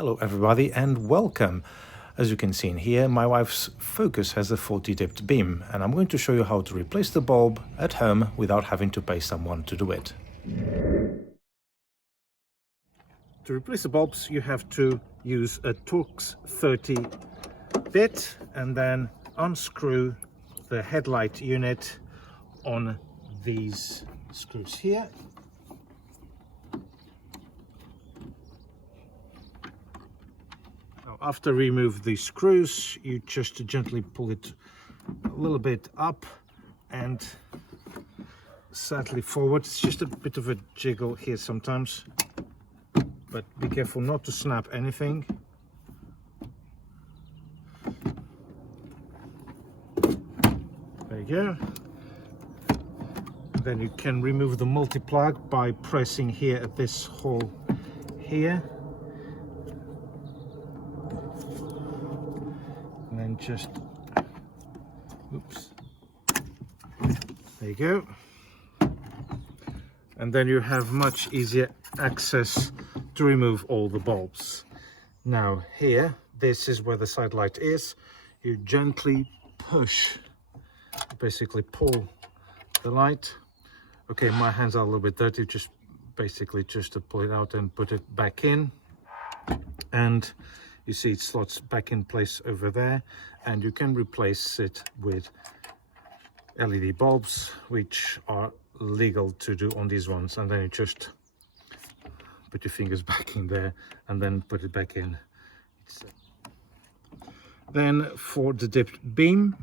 Hello everybody and welcome. As you can see in here, my wife's Focus has a faulty dipped beam and I'm going to show you how to replace the bulb at home without having to pay someone to do it. To replace the bulbs you have to use a Torx 30 bit and then unscrew the headlight unit on these screws here. After remove the screws, you just gently pull it a little bit up and slightly forward. It's just a bit of a jiggle here sometimes, but be careful not to snap anything. There you go. Then you can remove the multi-plug by pressing here at this hole here. And then just, oops, there you go. And then you have much easier access to remove all the bulbs. Now here, this is where the side light is. You gently push, basically pull the light. Okay, my hands are a little bit dirty, just basically just to pull it out and put it back in. And you see it slots back in place over there, and you can replace it with LED bulbs, which are legal to do on these ones. And then you just put your fingers back in there and then put it back in. Then for the dipped beam,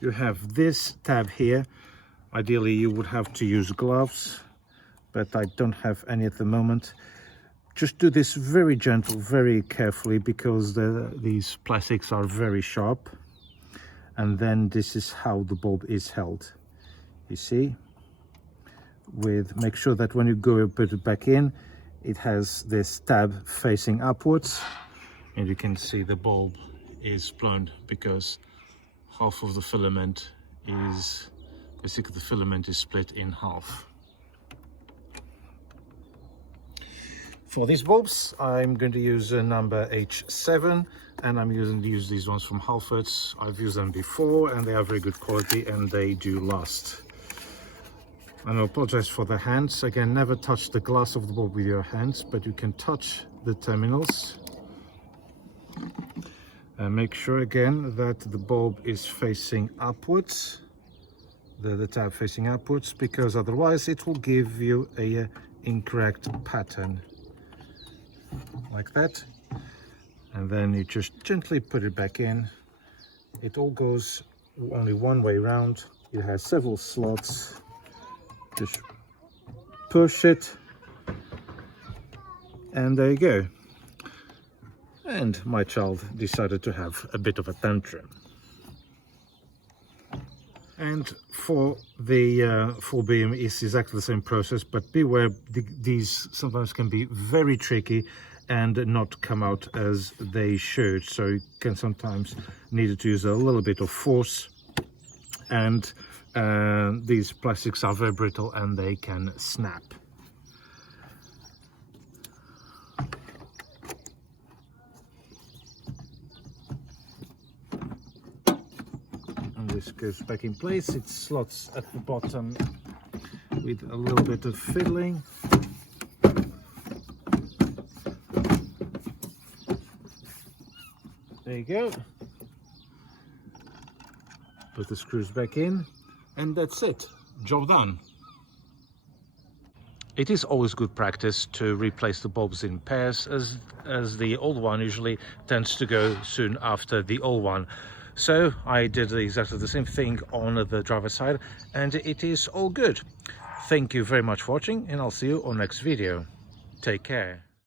you have this tab here. Ideally you would have to use gloves, but I don't have any at the moment. Just do this very gentle, very carefully, because these plastics are very sharp. And then this is how the bulb is held. You see, make sure that when you go and put it back in, it has this tab facing upwards, and you can see the bulb is blown because half of the filament is, basically the filament is split in half. For these bulbs, I'm going to use a number H7, and I'm use these ones from Halfords. I've used them before, and they are very good quality, and they do last. And I apologize for the hands. Again, never touch the glass of the bulb with your hands, but you can touch the terminals. And make sure again that the bulb is facing upwards, the tab facing upwards, because otherwise it will give you a incorrect pattern. Like that, and then you just gently put it back in. It all goes only one way round. It has several slots. Just push it, and there you go. And my child decided to have a bit of a tantrum. And for the full beam, it's exactly the same process, but beware, these sometimes can be very tricky and not come out as they should. So you can sometimes need to use a little bit of force, and these plastics are very brittle and they can snap. This goes back in place. It slots at the bottom with a little bit of fiddling. There you go. Put the screws back in, and that's it. Job done. It is always good practice to replace the bulbs in pairs, as the old one usually tends to go soon after the old one. So I did exactly the same thing on the driver's side, and it is all good. Thank you very much for watching, and I'll see you on next video. Take care.